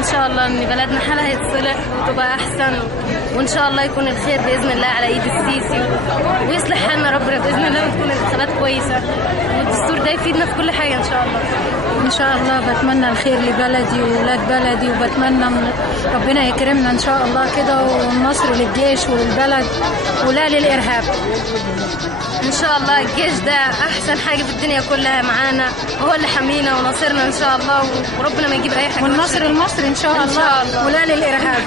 ان شاء الله ان بلدنا حالها يتصلح وتبقى احسن، وان شاء الله يكون الخير باذن الله على ايد السيسي، ويصلح حالنا ربنا باذن الله، وتكون الانتخابات كويسه، والدستور ده يفيدنا في كل حاجه ان شاء الله. ان شاء الله بتمنى الخير لبلدي وولاد بلدي، وبتمنى ربنا يكرمنا ان شاء الله كده، والنصر للجيش وللبلد ولا للارهاب. ان شاء الله الجيش ده احسن حاجه في الدنيا كلها معانا، وهو اللي حامينا وناصرنا ان شاء الله، وربنا ما يجيب اي حاجه. والنصر المصري ان شاء الله ولا للارهاب.